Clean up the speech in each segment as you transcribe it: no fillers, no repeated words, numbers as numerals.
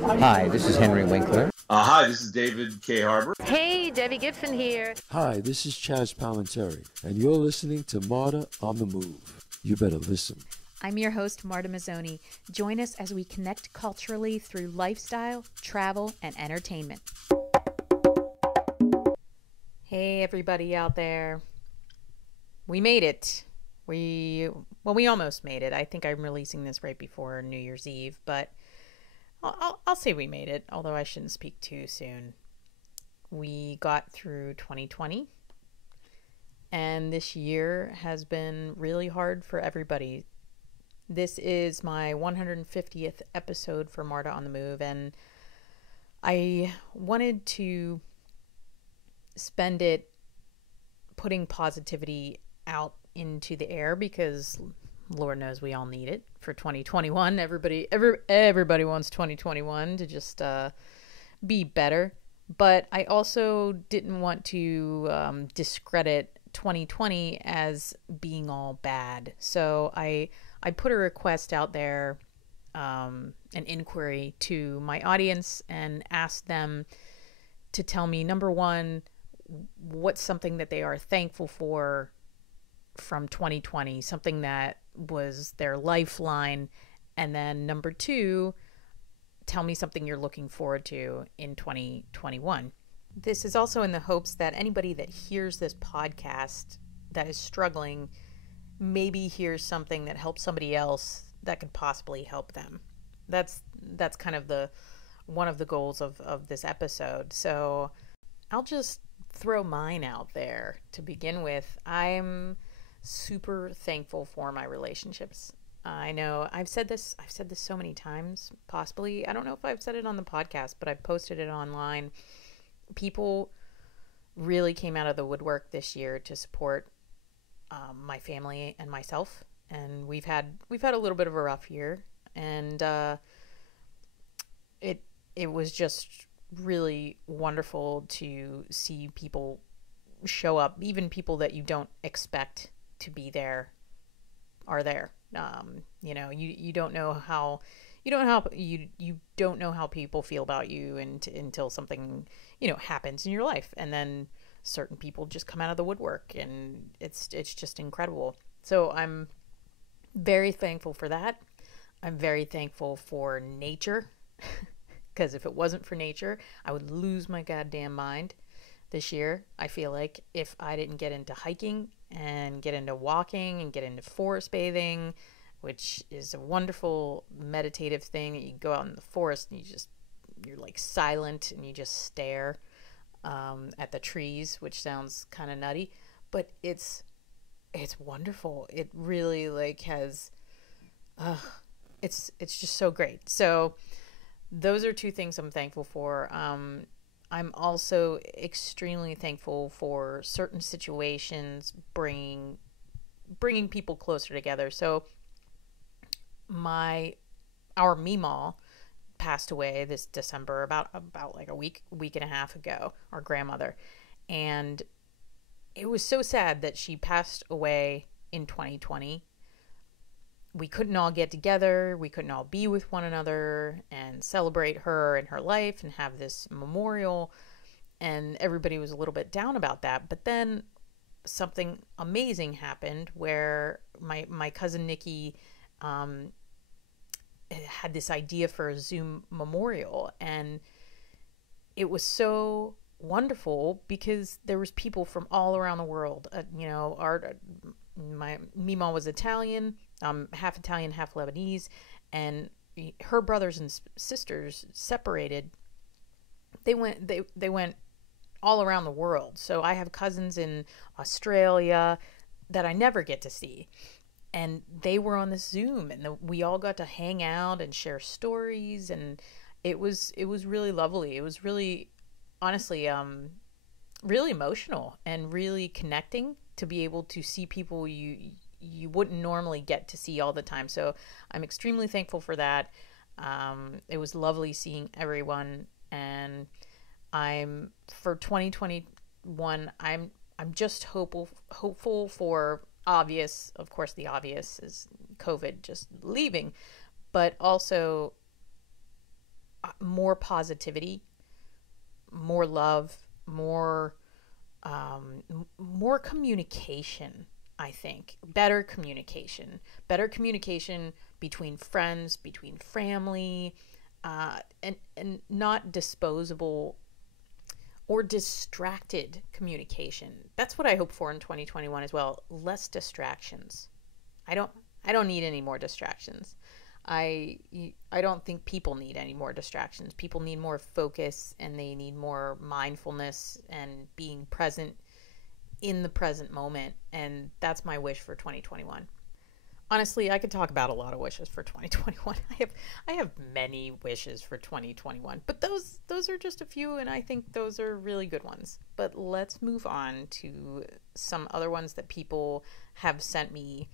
Hi, this is Henry Winkler. Hi, this is David K. Harbour. Hey, Debbie Gibson here. Hi, this is Chaz Palminteri, and you're listening to Marta on the Move. You better listen. I'm your host, Marta Mazzoni. Join us as we connect culturally through lifestyle, travel, and entertainment. Hey, everybody out there. We made it. We almost made it. I think I'm releasing this right before New Year's Eve, but I'll say we made it, although I shouldn't speak too soon. We got through 2020, and this year has been really hard for everybody. This is my 150th episode for Marta on the Move, and I wanted to spend it putting positivity out into the air because Lord knows we all need it for 2021. Everybody wants 2021 to just be better. But I also didn't want to discredit 2020 as being all bad. So I put a request out there, an inquiry to my audience, and asked them to tell me, number one, what's something that they are thankful for from 2020, something that was their lifeline, and then number two, tell me something you're looking forward to in 2021. This is also in the hopes that anybody that hears this podcast that is struggling maybe hears something that helps somebody else that could possibly help them. That's kind of one of the goals of this episode. So I'll just throw mine out there to begin with. I'm super thankful for my relationships. I know I've said this so many times, possibly. I don't know if I've said it on the podcast, but I've posted it online. People really came out of the woodwork this year to support my family and myself. And we've had a little bit of a rough year, and it was just really wonderful to see people show up, even people that you don't expect to be there are there. You don't know how people feel about you until something happens in your life, and then certain people just come out of the woodwork, and it's just incredible. So I'm very thankful for that. I'm very thankful for nature, because if it wasn't for nature, I would lose my goddamn mind this year. I feel like if I didn't get into hiking and get into walking and get into forest bathing, which is a wonderful meditative thing. You go out in the forest and you're like silent and you just stare at the trees, which sounds kind of nutty, but it's wonderful. It really has, it's just so great. So those are two things I'm thankful for. I'm also extremely thankful for certain situations bringing people closer together. So our Meemaw passed away this December, about like a week and a half ago, our grandmother. And it was so sad that she passed away in 2020. We couldn't all get together. We couldn't all be with one another and celebrate her and her life and have this memorial. And everybody was a little bit down about that. But then something amazing happened where my cousin Nikki had this idea for a Zoom memorial. And it was so wonderful because there was people from all around the world. My Meemaw was Italian, half Italian, half Lebanese, and her brothers and sisters separated. They went all around the world. So I have cousins in Australia that I never get to see, and they were on this Zoom, and we all got to hang out and share stories, and it was really lovely. It was really, honestly, really emotional and really connecting to be able to see people you wouldn't normally get to see all the time. So I'm extremely thankful for that. It was lovely seeing everyone, and for 2021, I'm just hopeful for obvious. Of course, the obvious is COVID just leaving, but also more positivity, more love, more communication. I think better communication between friends, between family, and not disposable or distracted communication. That's what I hope for in 2021 as well. Less distractions. I don't need any more distractions. I don't think people need any more distractions. People need more focus, and they need more mindfulness and being present in the present moment. And that's my wish for 2021. Honestly, I could talk about a lot of wishes for 2021. I have many wishes for 2021, but those are just a few, and I think those are really good ones. But let's move on to some other ones that people have sent me.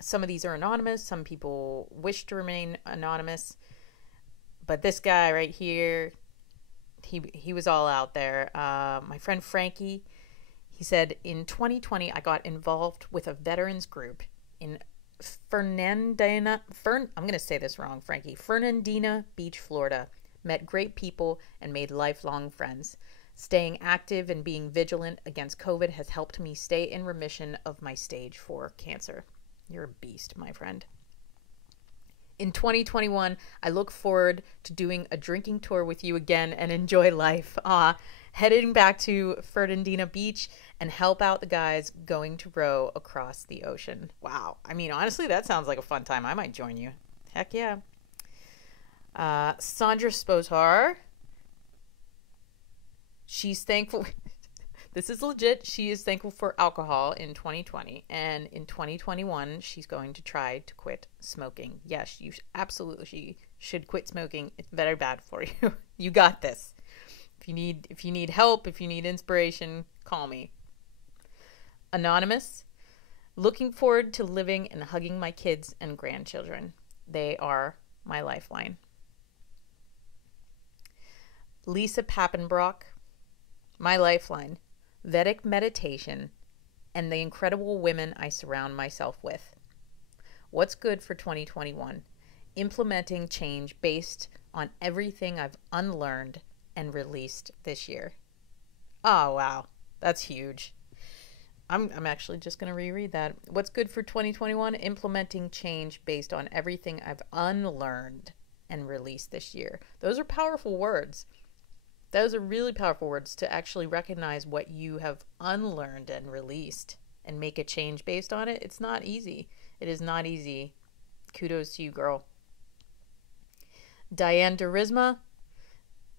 Some of these are anonymous. Some people wish to remain anonymous. But this guy right here, he was all out there. My friend Frankie, he said, in 2020, I got involved with a veterans group in Fernandina, I'm going to say this wrong, Frankie, Fernandina Beach, Florida. Met great people and made lifelong friends. Staying active and being vigilant against COVID has helped me stay in remission of my stage 4 cancer. You're a beast, my friend. In 2021, I look forward to doing a drinking tour with you again and enjoy life. Heading back to Fernandina Beach and help out the guys going to row across the ocean. Wow. I mean, honestly, that sounds like a fun time. I might join you. Heck yeah. Sandra Sposar. She's thankful. This is legit. She is thankful for alcohol in 2020. And in 2021, she's going to try to quit smoking. Yes, you absolutely she should quit smoking. It's very bad for you. You got this. If you need help, if you need inspiration, call me. Anonymous. Looking forward to living and hugging my kids and grandchildren. They are my lifeline. Lisa Pappenbrock. My lifeline. Vedic meditation and the incredible women I surround myself with. What's good for 2021? Implementing change based on everything I've unlearned and released this year. Oh, wow. That's huge. I'm actually just going to reread that. What's good for 2021? Implementing change based on everything I've unlearned and released this year. Those are powerful words. Those are really powerful words, to actually recognize what you have unlearned and released and make a change based on it. It's not easy. It is not easy. Kudos to you, girl. Diane Durisma.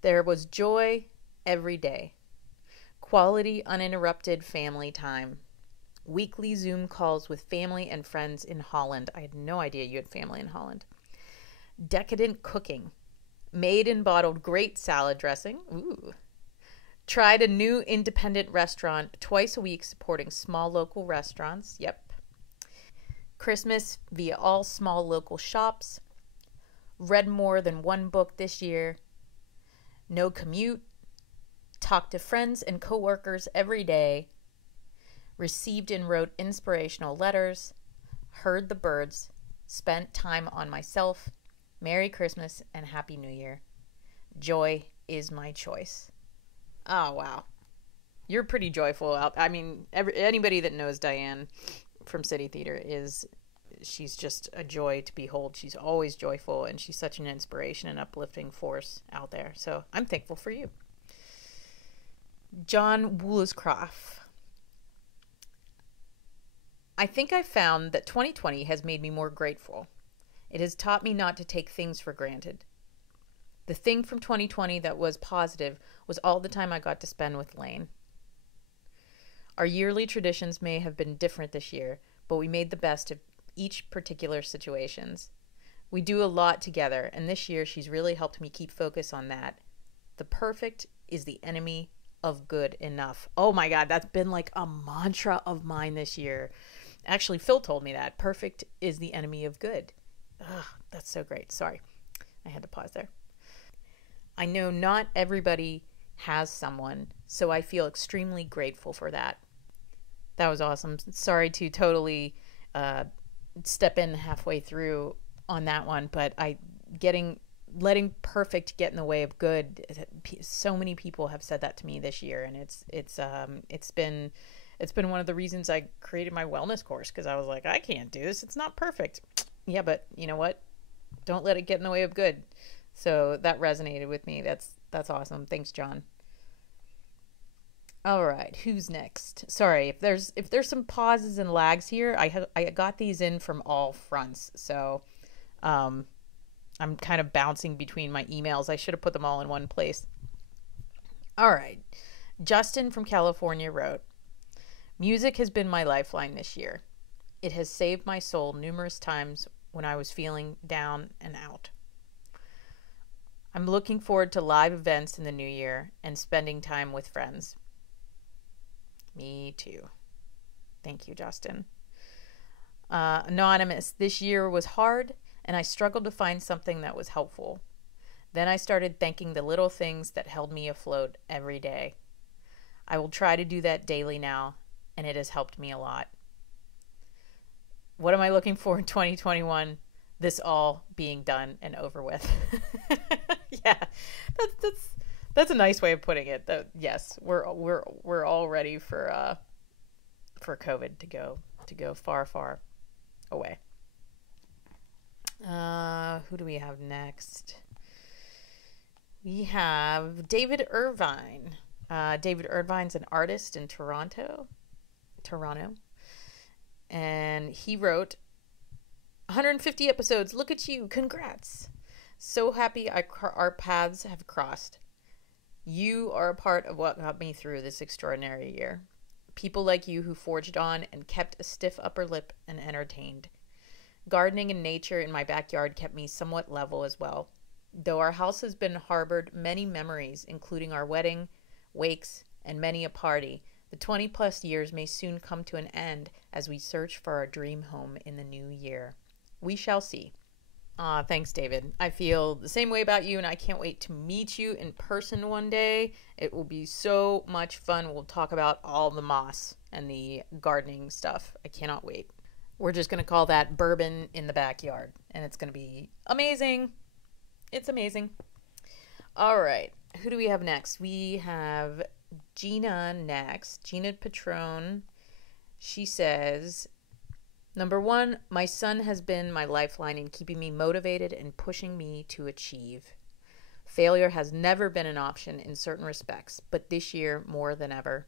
There was joy every day. Quality, uninterrupted family time. Weekly Zoom calls with family and friends in Holland. I had no idea you had family in Holland. Decadent cooking. Made and bottled great salad dressing. Ooh. Tried a new independent restaurant twice a week, supporting small local restaurants. Yep. Christmas via all small local shops. Read more than one book this year. No commute. Talked to friends and coworkers every day. Received and wrote inspirational letters. Heard the birds. Spent time on myself. Merry Christmas and Happy New Year. Joy is my choice. Oh, wow. You're pretty joyful. I mean, anybody that knows Diane from City Theater she's just a joy to behold. She's always joyful, and she's such an inspiration and uplifting force out there. So I'm thankful for you. John Woolscroft. I think I found that 2020 has made me more grateful. It has taught me not to take things for granted. The thing from 2020 that was positive was all the time I got to spend with Lane. Our yearly traditions may have been different this year, but we made the best of each particular situations. We do a lot together, and this year she's really helped me keep focus on that. The perfect is the enemy of good enough. Oh my God, that's been like a mantra of mine this year. Actually, Phil told me that. Perfect is the enemy of good. Ugh, that's so great. Sorry, I had to pause there. I know not everybody has someone, so I feel extremely grateful for that. That was awesome. Sorry to totally step in halfway through on that one, but getting letting perfect get in the way of good. So many people have said that to me this year, and it's been one of the reasons I created my wellness course, because I was like, I can't do this. It's not perfect. Yeah, but you know what? Don't let it get in the way of good. So that resonated with me. That's awesome. Thanks, John. All right, who's next? Sorry if there's some pauses and lags here. I got these in from all fronts, so I'm kind of bouncing between my emails. I should have put them all in one place. All right, Justin from California wrote, "Music has been my lifeline this year. It has saved my soul numerous times when I was feeling down and out. I'm looking forward to live events in the new year and spending time with friends." Me too. Thank you, Justin. Anonymous, "This year was hard and I struggled to find something that was helpful. Then I started thanking the little things that held me afloat every day. I will try to do that daily now, and it has helped me a lot. What am I looking for in 2021? This all being done and over with." Yeah, that's a nice way of putting it. Yes, we're all ready for COVID to go far away. Who do we have next? We have David Irvine. David Irvine's an artist in Toronto, and he wrote, 150 episodes. Look at you. Congrats. So happy our paths have crossed. You are a part of what got me through this extraordinary year. People like you who forged on and kept a stiff upper lip and entertained. Gardening and nature in my backyard kept me somewhat level as well. Though our house has been harbored many memories, including our wedding, wakes, and many a party, the 20-plus years may soon come to an end as we search for our dream home in the new year. We shall see. Thanks, David. I feel the same way about you, and I can't wait to meet you in person one day. It will be so much fun. We'll talk about all the moss and the gardening stuff. I cannot wait. We're just going to call that bourbon in the backyard, and it's going to be amazing. It's amazing. All right. Who do we have next? We have Gina next. Gina Patron. She says, "Number one, my son has been my lifeline in keeping me motivated and pushing me to achieve. Failure has never been an option in certain respects, but this year more than ever.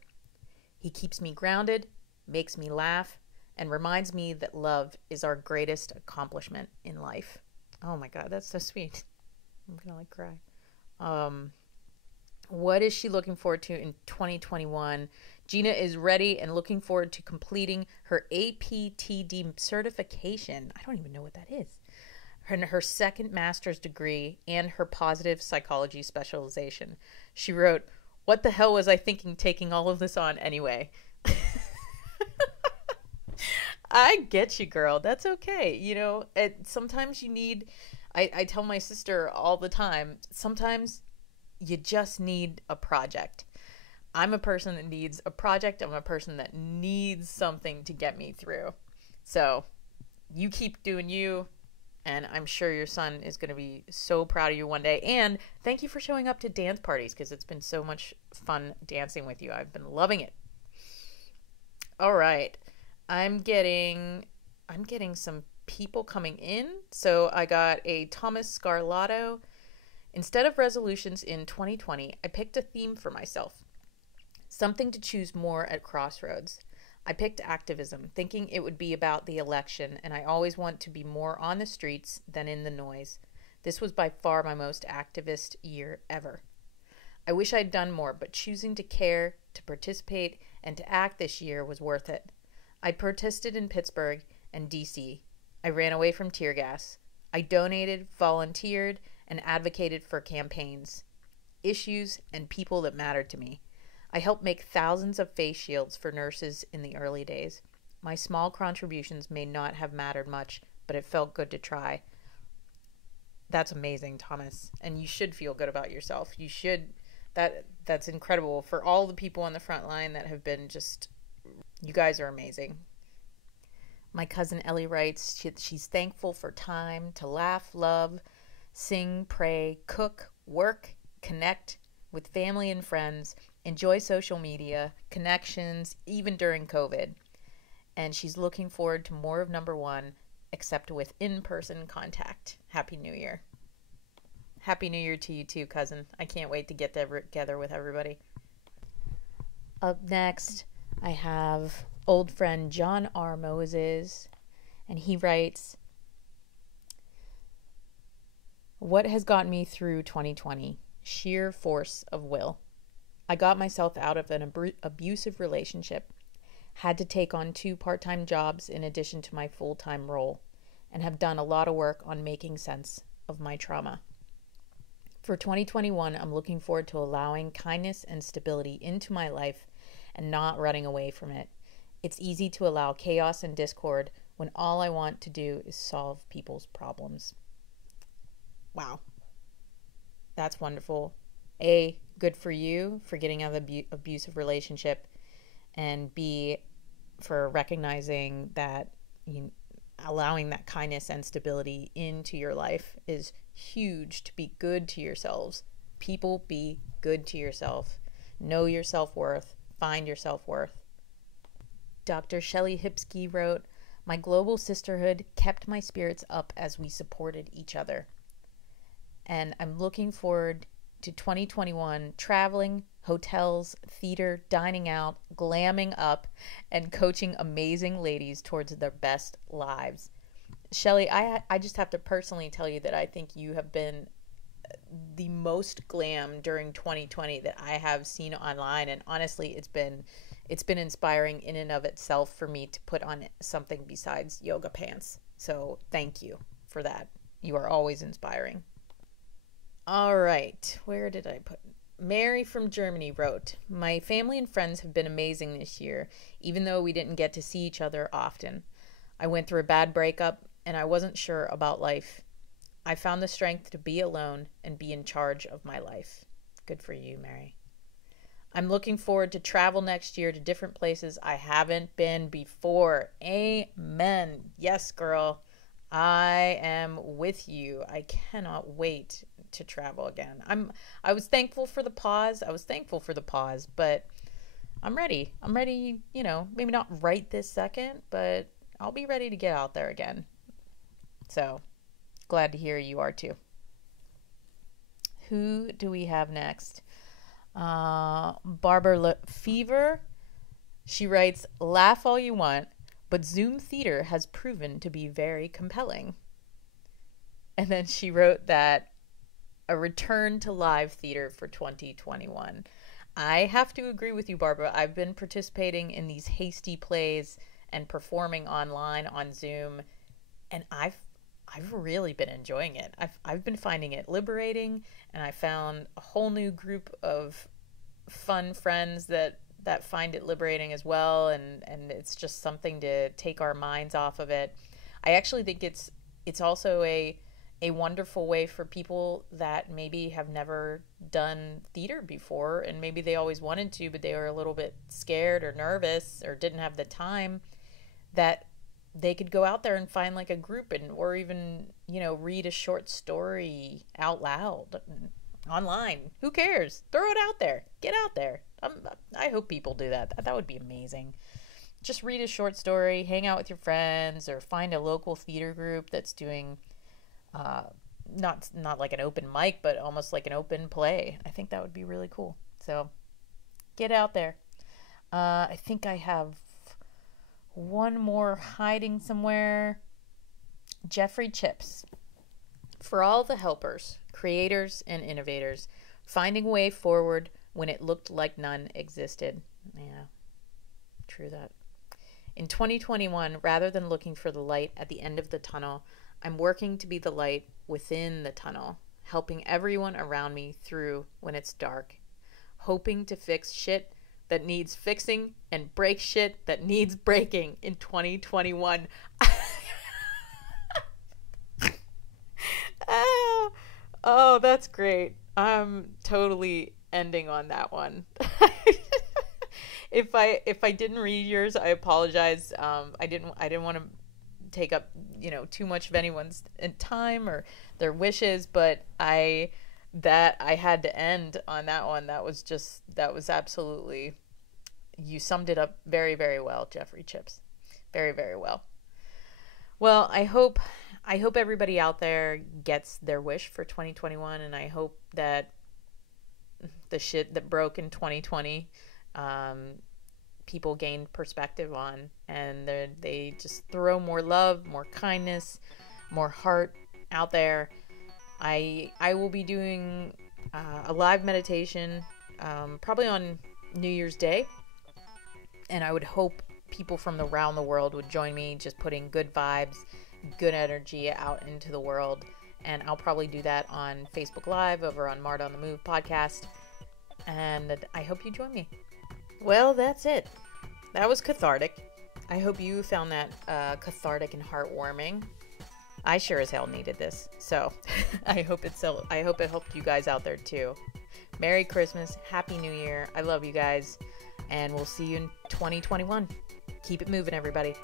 He keeps me grounded, makes me laugh, and reminds me that love is our greatest accomplishment in life." Oh my God, that's so sweet. I'm gonna cry. What is she looking forward to in 2021? Gina is ready and looking forward to completing her APTD certification. I don't even know what that is. Her second master's degree and her positive psychology specialization. She wrote, "What the hell was I thinking taking all of this on anyway?" I get you, girl. That's okay. You know, sometimes you need, I tell my sister all the time, sometimes you just need a project. I'm a person that needs a project. I'm a person that needs something to get me through. So you keep doing you, and I'm sure your son is going to be so proud of you one day. And thank you for showing up to dance parties, because it's been so much fun dancing with you. I've been loving it. All right. I'm getting some people coming in. So I got a Thomas Scarlato. "Instead of resolutions in 2020, I picked a theme for myself. Something to choose more at crossroads. I picked activism, thinking it would be about the election, and I always want to be more on the streets than in the noise. This was by far my most activist year ever. I wish I'd done more, but choosing to care, to participate, and to act this year was worth it. I protested in Pittsburgh and D.C. I ran away from tear gas. I donated, volunteered, and advocated for campaigns, issues, and people that mattered to me. I helped make thousands of face shields for nurses in the early days. My small contributions may not have mattered much, but it felt good to try." That's amazing, Thomas. And you should feel good about yourself. You should. That's incredible. For all the people on the front line that have been just, you guys are amazing. My cousin Ellie writes, she's thankful for time to laugh, love, Sing, pray, cook, work, connect with family and friends, enjoy social media, connections, even during COVID. And she's looking forward to more of number one, except with in-person contact. Happy New Year. Happy New Year to you too, cousin. I can't wait to get together with everybody. Up next, I have old friend John R. Moses, and he writes, "What has gotten me through 2020? Sheer force of will. I got myself out of an abusive relationship, had to take on 2 part-time jobs in addition to my full-time role, and have done a lot of work on making sense of my trauma. For 2021, I'm looking forward to allowing kindness and stability into my life and not running away from it. It's easy to allow chaos and discord when all I want to do is solve people's problems." Wow. That's wonderful. A, good for you for getting out of the abusive relationship, and B, for recognizing that allowing that kindness and stability into your life is huge. To be good to yourselves. People, be good to yourself. Know your self-worth. Find your self-worth. Dr. Shelley Hipsky wrote, "My global sisterhood kept my spirits up as we supported each other. And I'm looking forward to 2021 traveling, hotels, theater, dining out, glamming up, and coaching amazing ladies towards their best lives." Shelley, I just have to personally tell you that I think you have been the most glam during 2020 that I have seen online, and honestly, it's been inspiring in and of itself for me to put on something besides yoga pants. So thank you for that. You are always inspiring. All right, where did I put? Mary from Germany wrote, "My family and friends have been amazing this year, even though we didn't get to see each other often. I went through a bad breakup, and I wasn't sure about life. I found the strength to be alone and be in charge of my life." Good for you, Mary. "I'm looking forward to travel next year to different places I haven't been before." Amen. Yes, girl. I am with you. I cannot wait to travel again. I was thankful for the pause, but I'm ready. Maybe not right this second, but I'll be ready to get out there again. So, glad to hear you are too. Who do we have next? Barbara Lefevre. She writes, "Laugh all you want, but Zoom theater has proven to be very compelling." And then she wrote that a return to live theater for 2021. I have to agree with you, Barbara. I've been participating in these hasty plays and performing online on Zoom, and I've really been enjoying it. I've been finding it liberating, and I found a whole new group of fun friends that find it liberating as well, and it's just something to take our minds off of it. I actually think it's also a wonderful way for people that maybe have never done theater before, and maybe they always wanted to, but they were a little bit scared or nervous or didn't have the time, that they could go out there and find like a group or even, read a short story out loud online. Who cares? Throw it out there. Get out there. I hope people do that. That would be amazing. Just read a short story, hang out with your friends, or find a local theater group that's doing not like an open mic, but almost like an open play. I think that would be really cool. So get out there. I think I have one more hiding somewhere. Jeffrey Chips. "For all the helpers, creators, and innovators, finding a way forward when it looked like none existed." Yeah, true that. "In 2021, rather than looking for the light at the end of the tunnel, I'm working to be the light within the tunnel, helping everyone around me through when it's dark, hoping to fix shit that needs fixing and break shit that needs breaking in 2021. Oh, that's great. I'm totally ending on that one. If I didn't read yours, I apologize. I didn't want to take up, too much of anyone's time or their wishes, but I had to end on that one. That was absolutely, you summed it up very, very well, Jeffrey Chips. Very, very well. Well, I hope everybody out there gets their wish for 2021, and I hope that the shit that broke in 2020, people gained perspective on, and they just throw more love, more kindness, more heart out there. I will be doing a live meditation probably on New Year's Day, and I would hope people from around the world would join me, just putting good vibes, good energy out into the world. And I'll probably do that on Facebook Live over on Marta on the Move podcast, and I hope you join me. Well, that's it. That was cathartic. I hope you found that cathartic and heartwarming. I sure as hell needed this, so I hope it helped you guys out there too. Merry Christmas, Happy New Year. I love you guys, and we'll see you in 2021. Keep it moving, everybody.